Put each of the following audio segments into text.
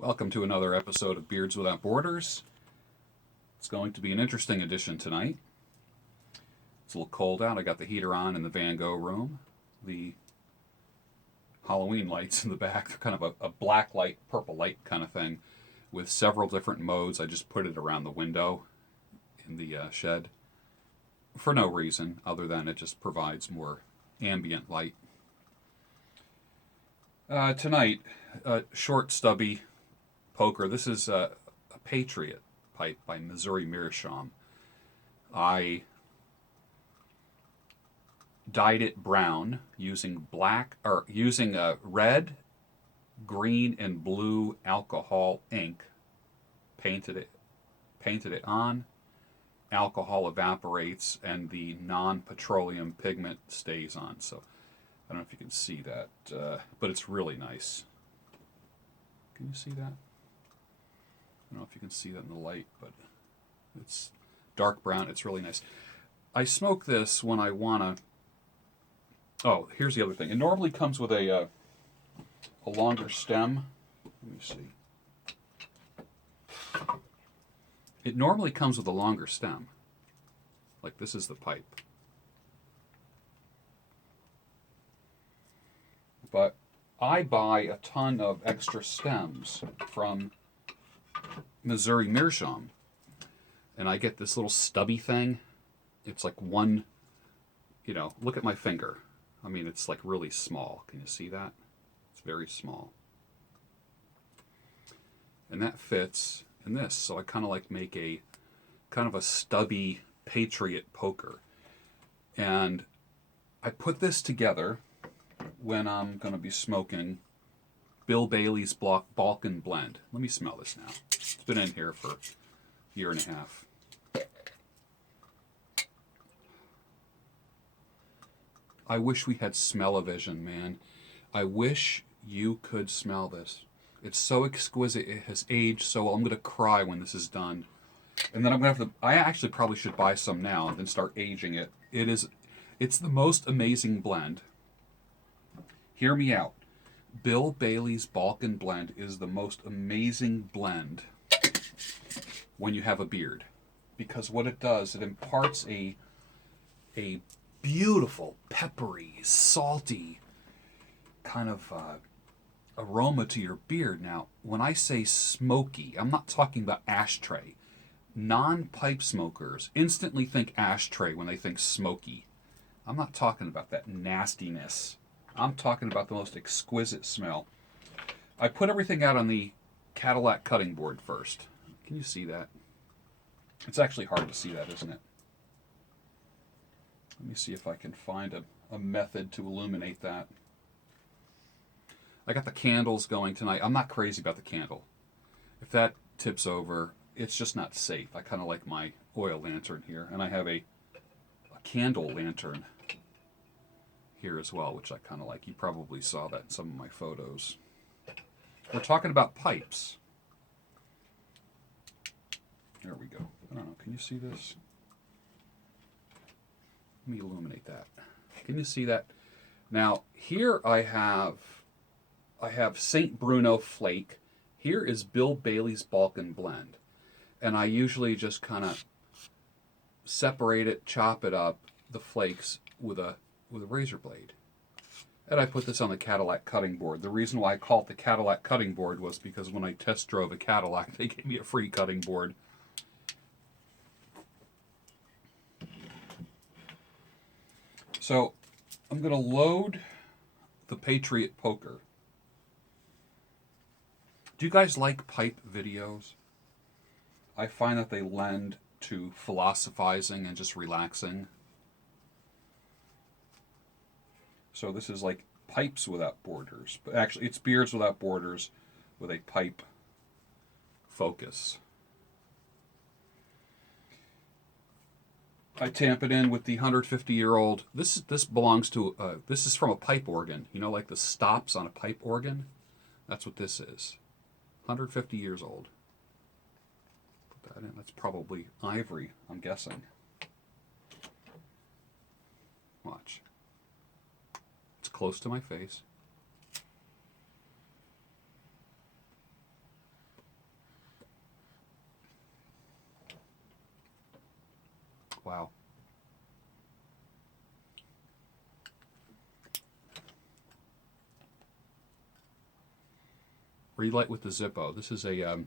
Welcome to another episode of Beards Without Borders. It's going to be an interesting edition tonight. It's a little cold out. I got the heater on in the Van Gogh room. The Halloween lights in the back, they're kind of a black light, purple light kind of thing with several different modes. I just put it around the window in the shed for no reason other than it just provides more ambient light. Tonight, short, stubby poker. This is a Patriot pipe by Missouri Meerschaum. I dyed it brown using red, green, and blue alcohol ink. Painted it on. Alcohol evaporates and the non-petroleum pigment stays on. So I don't know if you can see that, but it's really nice. Can you see that? I don't know if you can see that in the light, but it's dark brown. It's really nice. I smoke this when I want to... Oh, here's the other thing. It normally comes with a longer stem. Let me see. It normally comes with a longer stem. Like this is the pipe. But I buy a ton of extra stems from Missouri Meerschaum. And I get this little stubby thing. It's like one, look at my finger. I mean, it's like really small. Can you see that? It's very small. And that fits in this. So I kind of like make a kind of a stubby Patriot poker. And I put this together when I'm going to be smoking Bill Bailey's Balkan Blend. Let me smell this now. It's been in here for a year and a half. I wish we had smell-o-vision, man. I wish you could smell this. It's so exquisite. It has aged so well. I'm going to cry when this is done. And then I'm going to have to... I actually probably should buy some now and then start aging it. It's the most amazing blend. Hear me out. Bill Bailey's Balkan Blend is the most amazing blend when you have a beard. Because what it does, it imparts a beautiful, peppery, salty kind of aroma to your beard. Now, when I say smoky, I'm not talking about ashtray. Non-pipe smokers instantly think ashtray when they think smoky. I'm not talking about that nastiness. I'm talking about the most exquisite smell. I put everything out on the Cadillac cutting board first. Can you see that? It's actually hard to see that, isn't it? Let me see if I can find a method to illuminate that. I got the candles going tonight. I'm not crazy about the candle. If that tips over, it's just not safe. I kind of like my oil lantern here. And I have a candle lantern here as well, which I kind of like. You probably saw that in some of my photos. We're talking about pipes. There we go. I don't know. Can you see this? Let me illuminate that. Can you see that? Now, here I have St. Bruno Flake. Here is Bill Bailey's Balkan Blend. And I usually just kind of separate it, chop it up, the flakes, with a razor blade. And I put this on the Cadillac cutting board. The reason why I call it the Cadillac cutting board was because when I test drove a Cadillac, they gave me a free cutting board. So I'm going to load the Patriot poker. Do you guys like pipe videos? I find that they lend to philosophizing and just relaxing. So this is like Pipes Without Borders. But actually, it's Beards Without Borders with a pipe focus. I tamp it in with the 150-year-old. This belongs to, this is from a pipe organ. You know, like the stops on a pipe organ? That's what this is. 150 years old. Put that in. That's probably ivory, I'm guessing. Watch. It's close to my face. Wow. Relight with the Zippo. This is a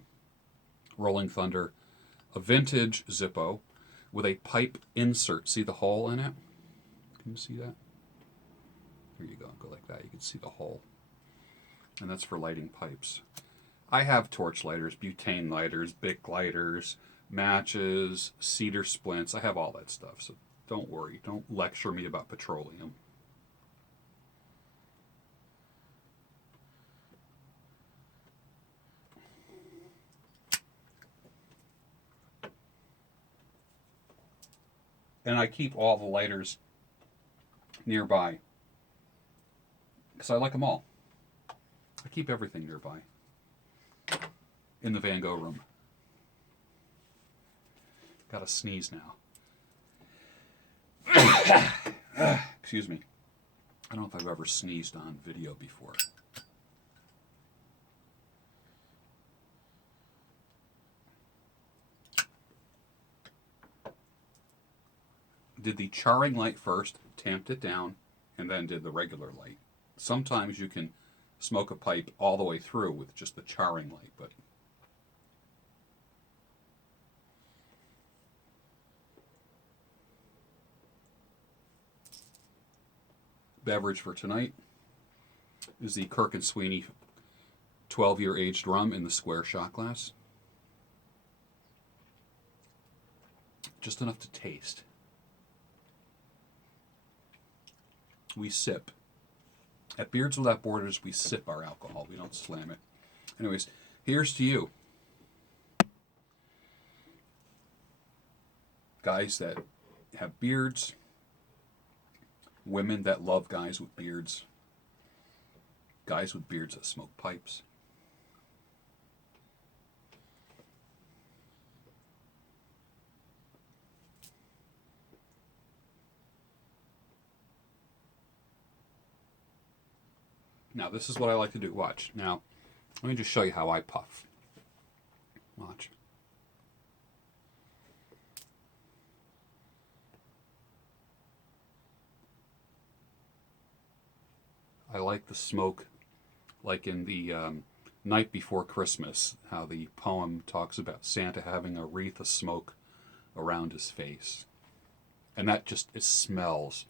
Rolling Thunder, a vintage Zippo with a pipe insert. See the hole in it? Can you see that? There you go. Go like that. You can see the hole. And that's for lighting pipes. I have torch lighters, butane lighters, Bic lighters, matches, cedar splints. I have all that stuff, so don't worry. Don't lecture me about petroleum. And I keep all the lighters nearby because I like them all. I keep everything nearby in the Van Gogh room. Gotta sneeze now. Excuse me. I don't know if I've ever sneezed on video before. Did the charring light first, tamped it down, and then did the regular light. Sometimes you can smoke a pipe all the way through with just the charring light, but beverage for tonight is the Kirk and Sweeney 12-year aged rum in the square shot glass. Just enough to taste. We sip. At Beards Without Borders, we sip our alcohol. We don't slam it. Anyways, here's to you. Guys that have beards, women that love guys with beards, guys with beards that smoke pipes. Now, this is what I like to do. Watch. Now, let me just show you how I puff. Watch. I like the smoke, like in the Night Before Christmas, how the poem talks about Santa having a wreath of smoke around his face. And that just, it smells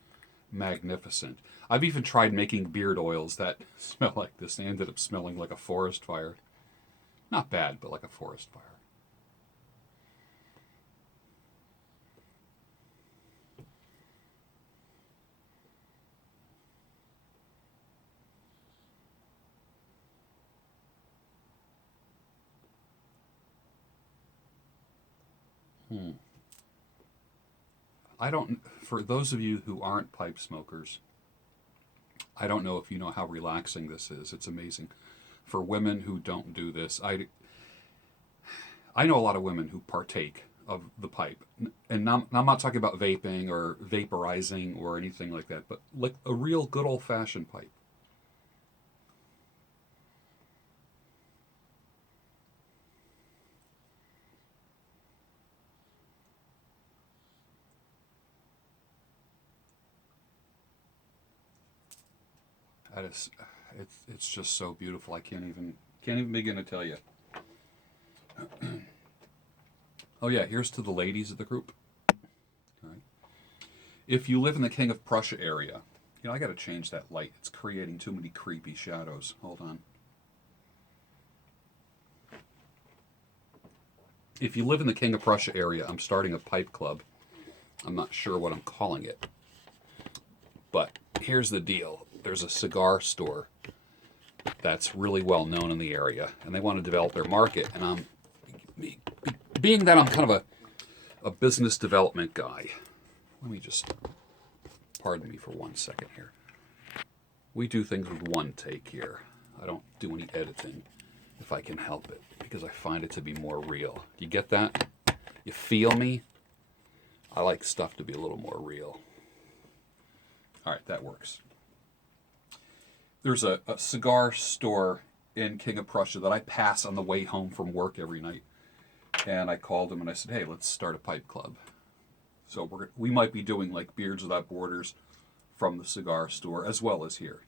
magnificent. I've even tried making beard oils that smell like this. They ended up smelling like a forest fire. Not bad, but like a forest fire. I don't, for those of you who aren't pipe smokers, I don't know if you know how relaxing this is. It's amazing. For women who don't do this, I know a lot of women who partake of the pipe. And I'm not talking about vaping or vaporizing or anything like that, but like a real good old-fashioned pipe. That is, it's just so beautiful. I can't even begin to tell you. Oh yeah, here's to the ladies of the group. All right. If you live in the King of Prussia area, you know, I got to change that light. It's creating too many creepy shadows. Hold on. If you live in the King of Prussia area, I'm starting a pipe club. I'm not sure what I'm calling it. But here's the deal. There's a cigar store that's really well known in the area, and they want to develop their market. And being that I'm kind of a business development guy, let me just, pardon me for 1 second here. We do things with one take here. I don't do any editing if I can help it, because I find it to be more real. You get that? You feel me? I like stuff to be a little more real. All right, that works. There's a cigar store in King of Prussia that I pass on the way home from work every night. And I called him and I said, hey, let's start a pipe club. So we might be doing like Beards Without Borders from the cigar store as well as here.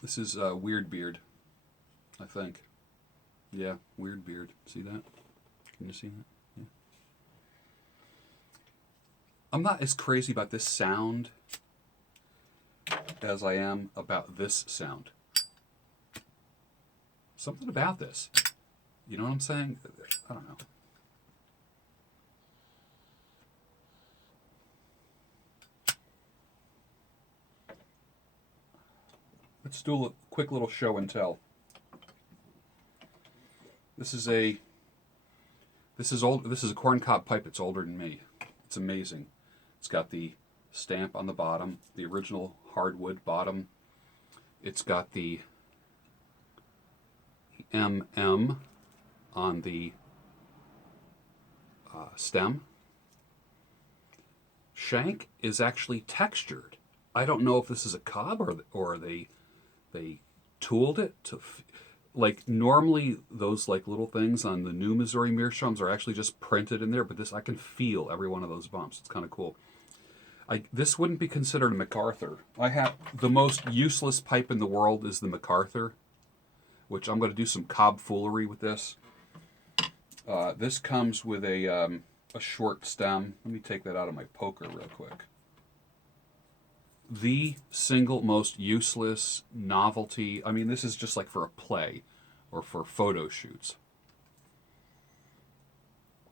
This is Weird Beard, I think. Yeah, Weird Beard. See that? Can you see that? Yeah. I'm not as crazy about this sound as I am about this sound. Something about this. You know what I'm saying? I don't know. Let's do a quick little show and tell. This is a corncob pipe. It's older than me. It's amazing. It's got the stamp on the bottom, the original hardwood bottom. It's got the MM on the stem. Shank is actually textured. I don't know if this is a cob or they tooled it to like normally those like little things on the new Missouri meerschaums are actually just printed in there, but this I can feel every one of those bumps. It's kind of cool. This wouldn't be considered a MacArthur. I have the most useless pipe in the world is the MacArthur, which I'm going to do some cob foolery with this. This comes with a short stem. Let me take that out of my poker real quick. The single most useless novelty. I mean, this is just like for a play or for photo shoots.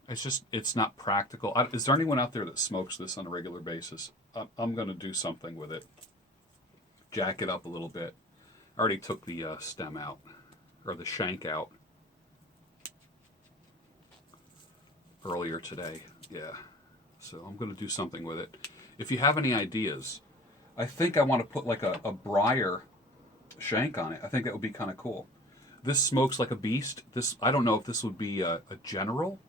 It's not practical. Is there anyone out there that smokes this on a regular basis? I'm going to do something with it. Jack it up a little bit. I already took the stem out, or the shank out earlier today. Yeah. So I'm going to do something with it. If you have any ideas, I think I want to put like a briar shank on it. I think that would be kind of cool. This smokes like a beast. I don't know if this would be a general.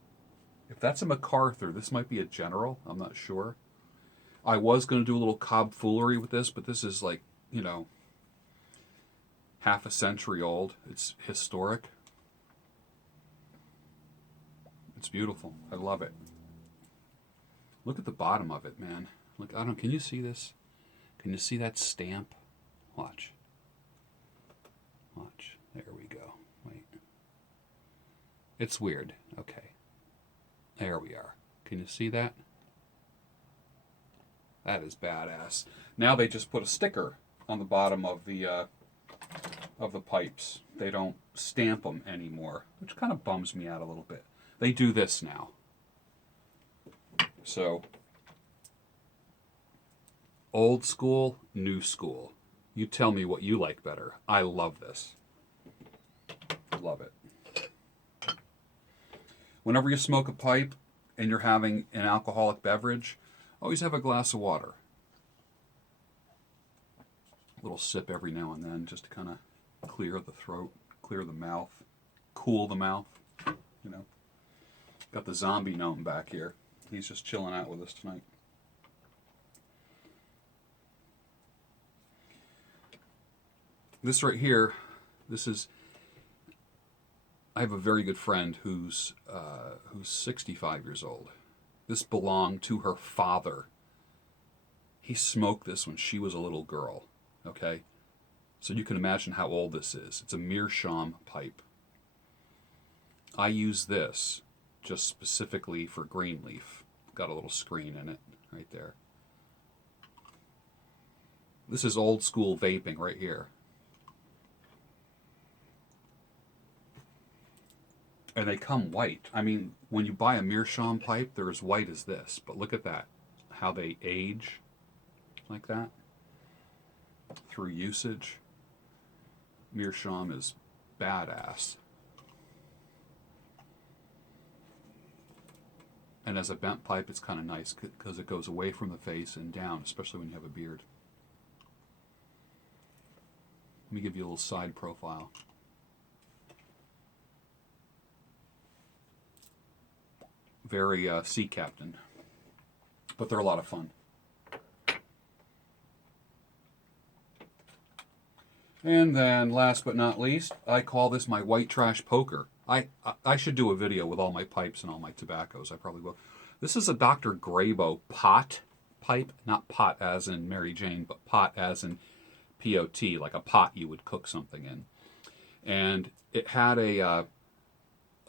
If that's a MacArthur, this might be a general. I'm not sure. I was going to do a little cob foolery with this, but this is like, half a century old. It's historic. It's beautiful. I love it. Look at the bottom of it, man. Look, can you see this? Can you see that stamp? Watch. Watch. There we go. Wait. It's weird. Okay. There we are. Can you see that? That is badass. Now they just put a sticker on the bottom of the pipes. They don't stamp them anymore, which kind of bums me out a little bit. They do this now. So, old school, new school. You tell me what you like better. I love this. Love it. Whenever you smoke a pipe and you're having an alcoholic beverage, always have a glass of water. A little sip every now and then just to kind of clear the throat, clear the mouth, cool the mouth, Got the zombie gnome back here. He's just chilling out with us tonight. This right here, I have a very good friend who's 65 years old. This belonged to her father. He smoked this when she was a little girl, okay? So you can imagine how old this is. It's a meerschaum pipe. I use this just specifically for green leaf. Got a little screen in it right there. This is old school vaping right here. And they come white. I mean, when you buy a meerschaum pipe, they're as white as this. But look at that. How they age like that through usage. Meerschaum is badass. And as a bent pipe, it's kind of nice because it goes away from the face and down, especially when you have a beard. Let me give you a little side profile. Very sea captain, but they're a lot of fun. And then, last but not least, I call this my white trash poker. I should do a video with all my pipes and all my tobaccos. I probably will. This is a Dr. Grabo pot pipe, not pot as in Mary Jane, but pot as in P-O-T, like a pot you would cook something in. And it had a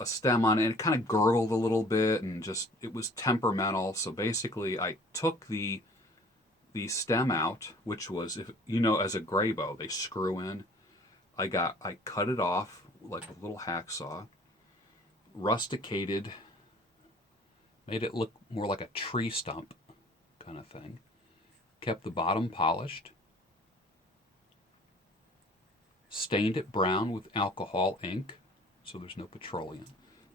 stem on it, and it kind of gurgled a little bit, and just it was temperamental. So basically, I took the stem out, which was, if you know, as a Grabo, they screw in. I cut it off like a little hacksaw, rusticated, made it look more like a tree stump kind of thing. Kept the bottom polished, stained it brown with alcohol ink, so there's no petroleum.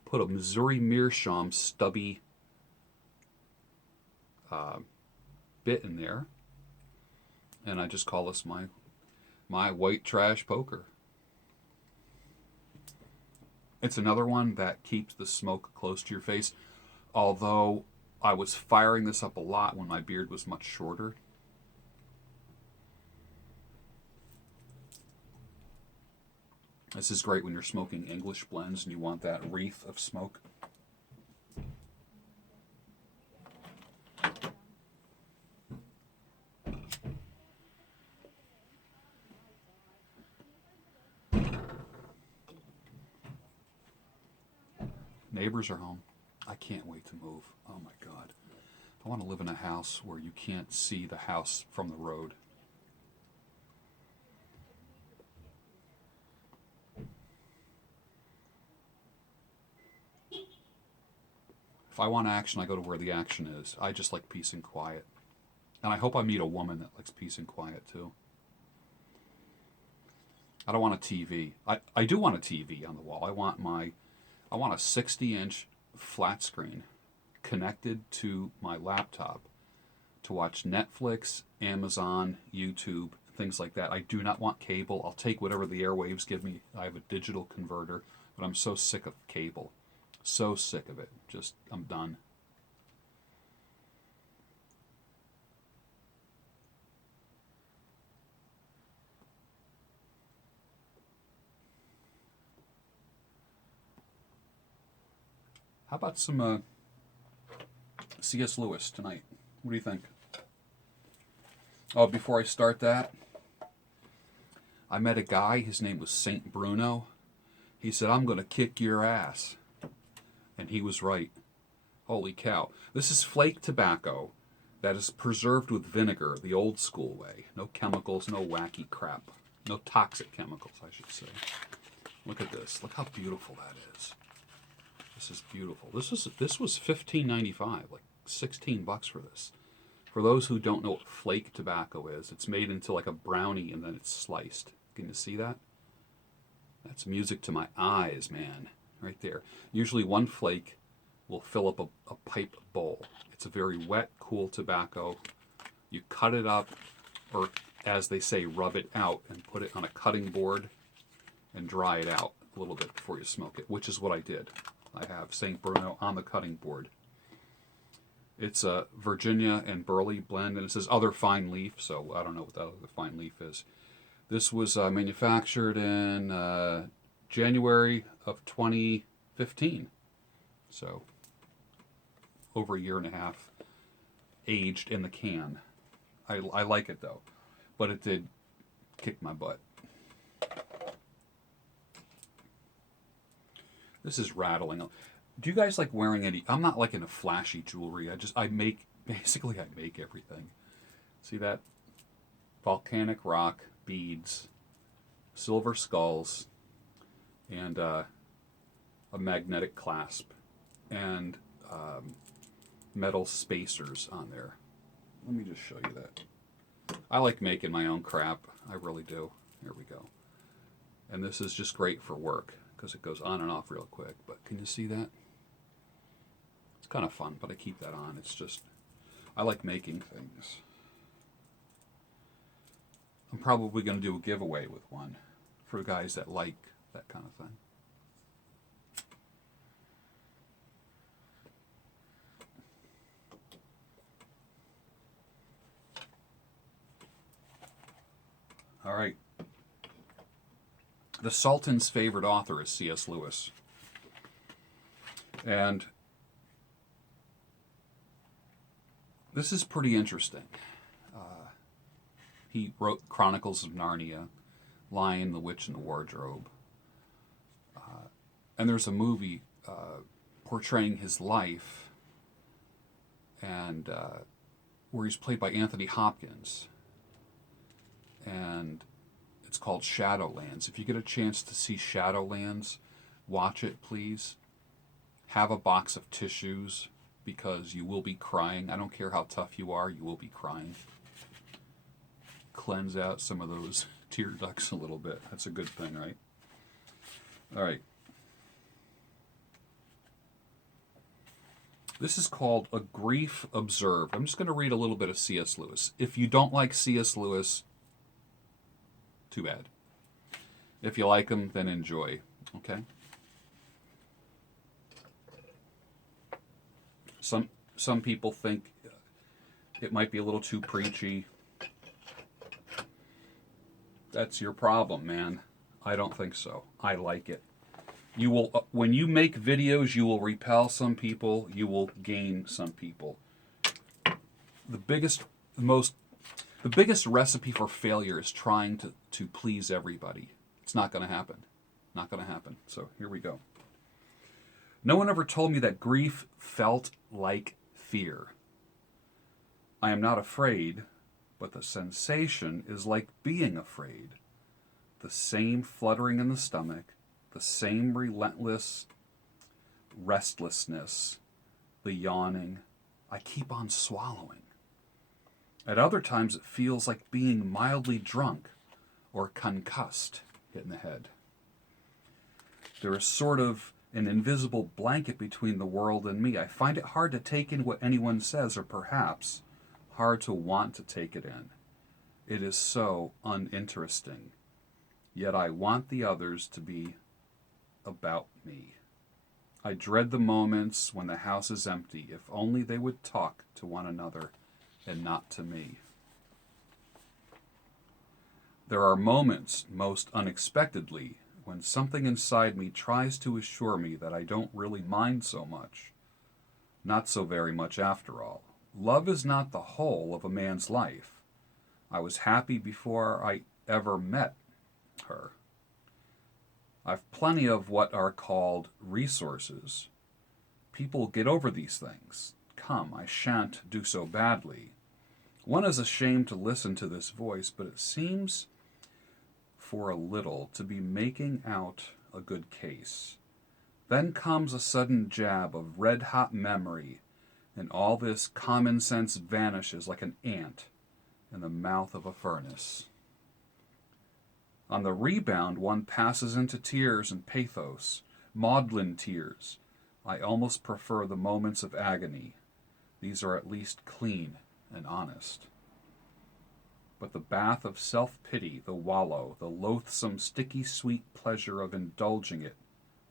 Put a Missouri Meerschaum stubby bit in there, and I just call this my white trash poker. It's another one that keeps the smoke close to your face, although I was firing this up a lot when my beard was much shorter. This is great when you're smoking English blends and you want that wreath of smoke. Neighbors are home. I can't wait to move. Oh my God. I want to live in a house where you can't see the house from the road. If I want action, I go to where the action is. I just like peace and quiet. And I hope I meet a woman that likes peace and quiet too. I don't want a TV. I do want a TV on the wall. I want a 60-inch flat screen connected to my laptop to watch Netflix, Amazon, YouTube, things like that. I do not want cable. I'll take whatever the airwaves give me. I have a digital converter, but I'm so sick of cable. So sick of it. Just, I'm done. How about some C.S. Lewis tonight? What do you think? Oh, before I start that, I met a guy. His name was Saint Bruno. He said, "I'm going to kick your ass." And he was right. Holy cow. This is flake tobacco that is preserved with vinegar, the old school way. No chemicals, no wacky crap. No toxic chemicals, I should say. Look at this. Look how beautiful that is. This is beautiful. This was $15.95, like $16 for this. For those who don't know what flake tobacco is, it's made into like a brownie and then it's sliced. Can you see that? That's music to my eyes, man. Right there. Usually one flake will fill up a pipe bowl. It's a very wet, cool tobacco. You cut it up, or as they say, rub it out and put it on a cutting board and dry it out a little bit before you smoke it, which is what I did. I have St. Bruno on the cutting board. It's a Virginia and Burley blend, and it says other fine leaf, so I don't know what the other fine leaf is. This was manufactured in January of 2015, so over a year and a half aged in the can. I like it though, but it did kick my butt. This is rattling. Do you guys like wearing any? I'm not like into flashy jewelry. I make everything. See that? Volcanic rock, beads, silver skulls, and a magnetic clasp, and metal spacers on there. Let me just show you that. I like making my own crap. I really do. Here we go. And this is just great for work because it goes on and off real quick. But can you see that? It's kind of fun, but I keep that on. It's just, I like making things. I'm probably going to do a giveaway with one for guys that like that kind of thing. All right. The Sultan's favorite author is C.S. Lewis. And this is pretty interesting. He wrote Chronicles of Narnia, Lion, the Witch, and the Wardrobe. And there's a movie portraying his life, and where he's played by Anthony Hopkins. And it's called Shadowlands. If you get a chance to see Shadowlands, watch it, please. Have a box of tissues, because you will be crying. I don't care how tough you are, you will be crying. Cleanse out some of those tear ducts a little bit. That's a good thing, right? All right. This is called A Grief Observed. I'm just going to read a little bit of C.S. Lewis. If you don't like C.S. Lewis, too bad. If you like him, then enjoy. Okay? Some people think it might be a little too preachy. That's your problem, man. I don't think so. I like it. You will, when you make videos, you will repel some people. You will gain some people. The biggest recipe for failure is trying to please everybody. It's not going to happen. Not going to happen. So here we go. No one ever told me that grief felt like fear. I am not afraid, but the sensation is like being afraid. The same fluttering in the stomach, the same relentless restlessness, the yawning. I keep on swallowing. At other times it feels like being mildly drunk or concussed, hit in the head. There is sort of an invisible blanket between the world and me. I find it hard to take in what anyone says, or perhaps hard to want to take it in. It is so uninteresting. Yet I want the others to be about me. I dread the moments when the house is empty. If only they would talk to one another and not to me. There are moments, most unexpectedly, when something inside me tries to assure me that I don't really mind so much. Not so very much after all. Love is not the whole of a man's life. I was happy before I ever met her. I've plenty of what are called resources. People get over these things. Come, I shan't do so badly. One is ashamed to listen to this voice, but it seems for a little to be making out a good case. Then comes a sudden jab of red-hot memory, and all this common sense vanishes like an ant in the mouth of a furnace. On the rebound, one passes into tears and pathos, maudlin tears. I almost prefer the moments of agony. These are at least clean and honest. But the bath of self-pity, the wallow, the loathsome, sticky, sweet pleasure of indulging it,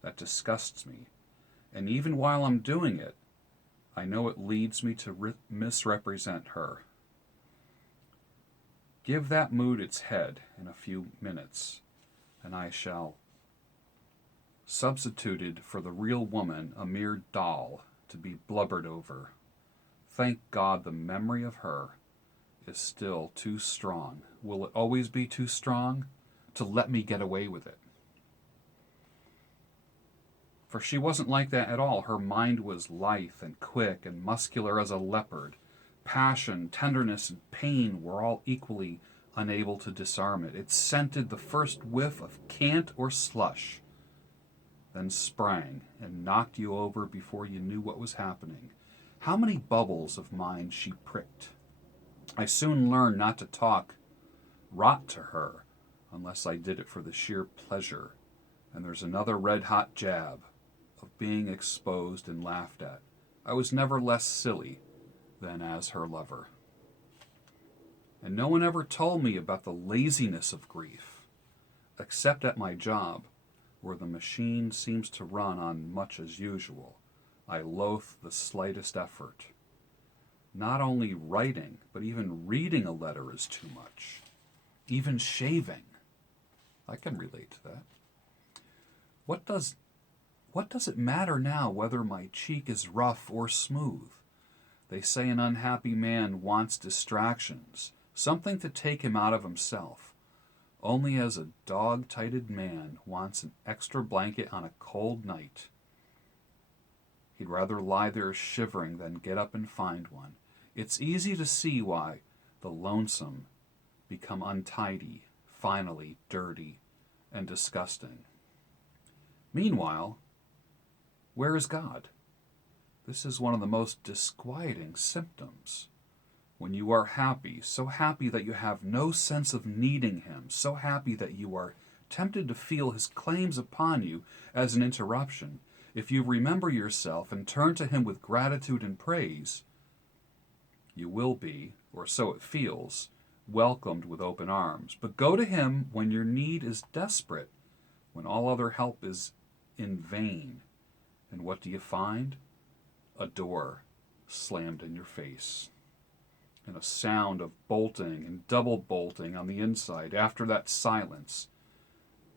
that disgusts me. And even while I'm doing it, I know it leads me to misrepresent her. Give that mood its head in a few minutes, and I shall substituted for the real woman a mere doll to be blubbered over. Thank God the memory of her is still too strong. Will it always be too strong to let me get away with it? For she wasn't like that at all. Her mind was lithe and quick and muscular as a leopard. Passion, tenderness, and pain were all equally unable to disarm it. It scented the first whiff of cant or slush, then sprang and knocked you over before you knew what was happening. How many bubbles of mine she pricked! I soon learned not to talk rot to her unless I did it for the sheer pleasure. And there's another red-hot jab of being exposed and laughed at. I was never less silly than as her lover. And no one ever told me about the laziness of grief, except at my job, where the machine seems to run on much as usual. I loathe the slightest effort. Not only writing, but even reading a letter is too much. Even shaving. I can relate to that. What does it matter now whether my cheek is rough or smooth? They say an unhappy man wants distractions, something to take him out of himself, only as a dog-tighted man wants an extra blanket on a cold night. He'd rather lie there shivering than get up and find one. It's easy to see why the lonesome become untidy, finally dirty, and disgusting. Meanwhile, where is God? This is one of the most disquieting symptoms. When you are happy, so happy that you have no sense of needing him, so happy that you are tempted to feel his claims upon you as an interruption, if you remember yourself and turn to him with gratitude and praise, you will be, or so it feels, welcomed with open arms. But go to him when your need is desperate, when all other help is in vain. And what do you find? A door slammed in your face, and a sound of bolting and double bolting on the inside. After that silence,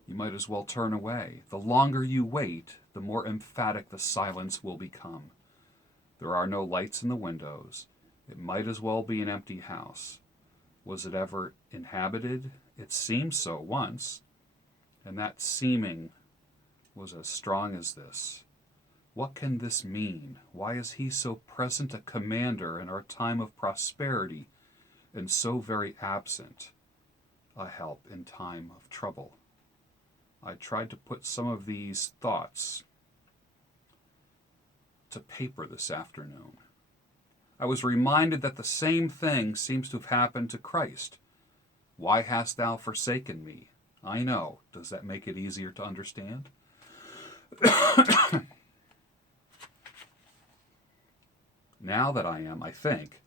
you might as well turn away. The longer you wait, the more emphatic the silence will become. There are no lights in the windows. It might as well be an empty house. Was it ever inhabited? It seemed so once, and that seeming was as strong as this. What can this mean? Why is he so present a commander in our time of prosperity, and so very absent a help in time of trouble? I tried to put some of these thoughts to paper this afternoon. I was reminded that the same thing seems to have happened to Christ. Why hast thou forsaken me? I know. Does that make it easier to understand? Now that I am, I think,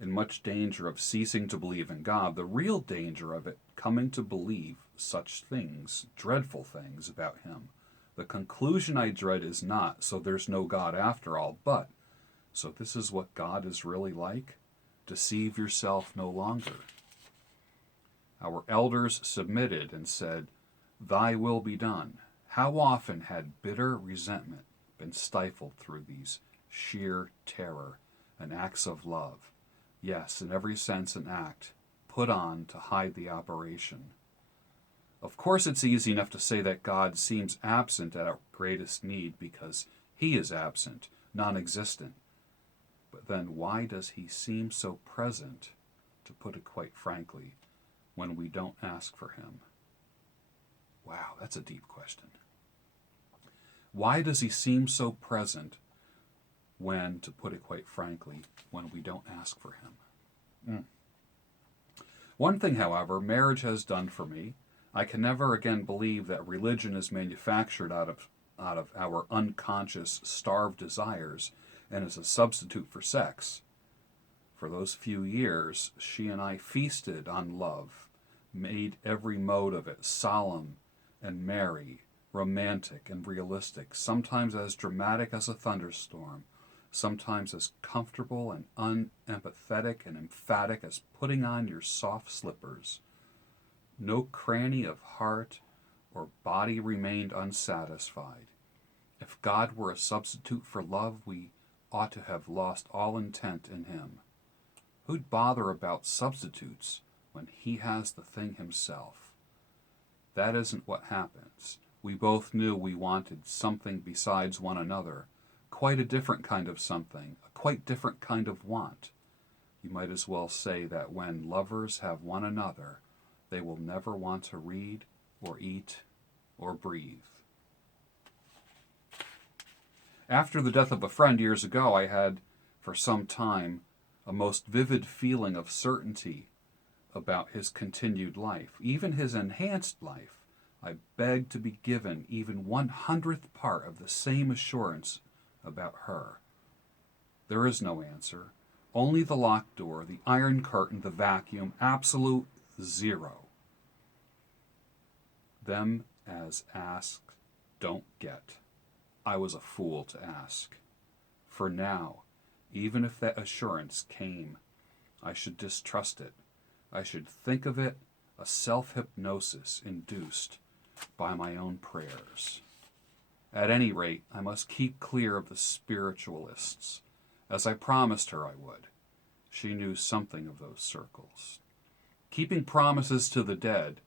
in much danger of ceasing to believe in God, the real danger of it coming to believe such things, dreadful things about him. The conclusion I dread is not, so there's no God after all, but, so this is what God is really like? Deceive yourself no longer. Our elders submitted and said, Thy will be done. How often had bitter resentment been stifled through these sheer terror and acts of love? Yes, in every sense an act, put on to hide the operation. Of course it's easy enough to say that God seems absent at our greatest need because he is absent, non-existent. But then why does he seem so present, to put it quite frankly, when we don't ask for him? Wow, that's a deep question. Why does he seem so present when, to put it quite frankly, when we don't ask for him? One thing, however, marriage has done for me, I can never again believe that religion is manufactured out of our unconscious, starved desires and is a substitute for sex. For those few years, she and I feasted on love, made every mode of it solemn and merry, romantic and realistic, sometimes as dramatic as a thunderstorm, sometimes as comfortable and unempathetic and emphatic as putting on your soft slippers. No cranny of heart or body remained unsatisfied. If God were a substitute for love, we ought to have lost all intent in him. Who'd bother about substitutes when he has the thing himself? That isn't what happens. We both knew we wanted something besides one another, quite a different kind of something, a quite different kind of want. You might as well say that when lovers have one another, they will never want to read or eat or breathe. After the death of a friend years ago, I had, for some time, a most vivid feeling of certainty about his continued life, even his enhanced life. I begged to be given even 100th part of the same assurance about her. There is no answer, only the locked door, the iron curtain, the vacuum, absolute zero. Them as ask don't get. I was a fool to ask. For now, even if that assurance came, I should distrust it. I should think of it a self-hypnosis induced by my own prayers. At any rate, I must keep clear of the spiritualists, as I promised her I would. She knew something of those circles. Keeping promises to the dead,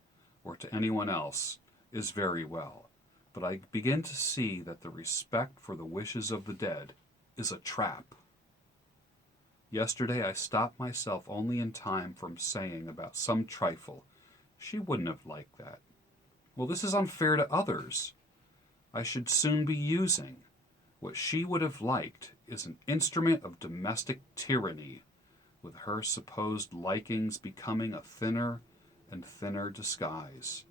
or to anyone else, is very well, but I begin to see that the respect for the wishes of the dead is a trap. Yesterday I stopped myself only in time from saying about some trifle, "She wouldn't have liked that." Well, this is unfair to others. I should soon be using. What she would have liked is an instrument of domestic tyranny, with her supposed likings becoming a thinner and thinner disguise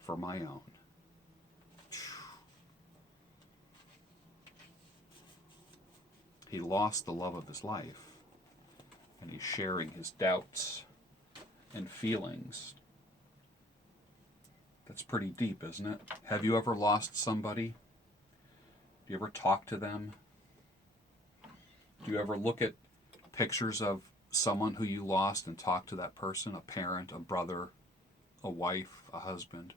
for my own. He lost the love of his life, and he's sharing his doubts and feelings. That's pretty deep, isn't it? Have you ever lost somebody? Do you ever talk to them? Do you ever look at pictures of someone who you lost and talk to that person? A parent, a brother, a wife, a husband?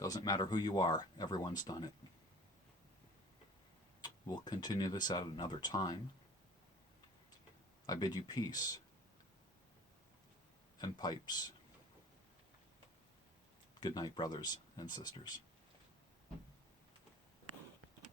Doesn't matter who you are, everyone's done it. We'll continue this at another time. I bid you peace and pipes. Good night, brothers and sisters.